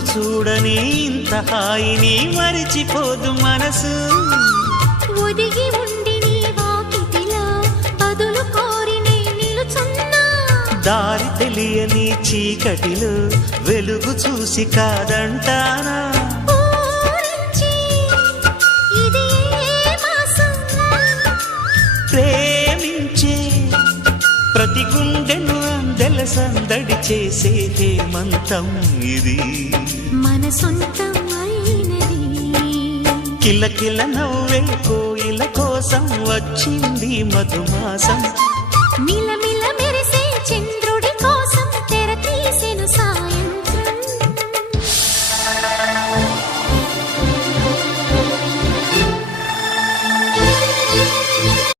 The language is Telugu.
చూడని ఇంత హాయిని మరిచిపోదు మనసు. ఒదిగి ఉండి నీ వాకిటిలో బదులు కోరి నే నిలుచున్నా. దారి తెలియని చీకటిలో వెలుగు చూసి కాదంటానా. ఊరించి ఇది ఏ మాసం? ప్రేమించే ప్రతి గుండెను అందెల సందడి చేసే హేమంతం ఇది. మన సొంతం అయినది. కిలకిల నవ్వే కోయిల కోసం వచ్చింది మధుమాసం. మిలమి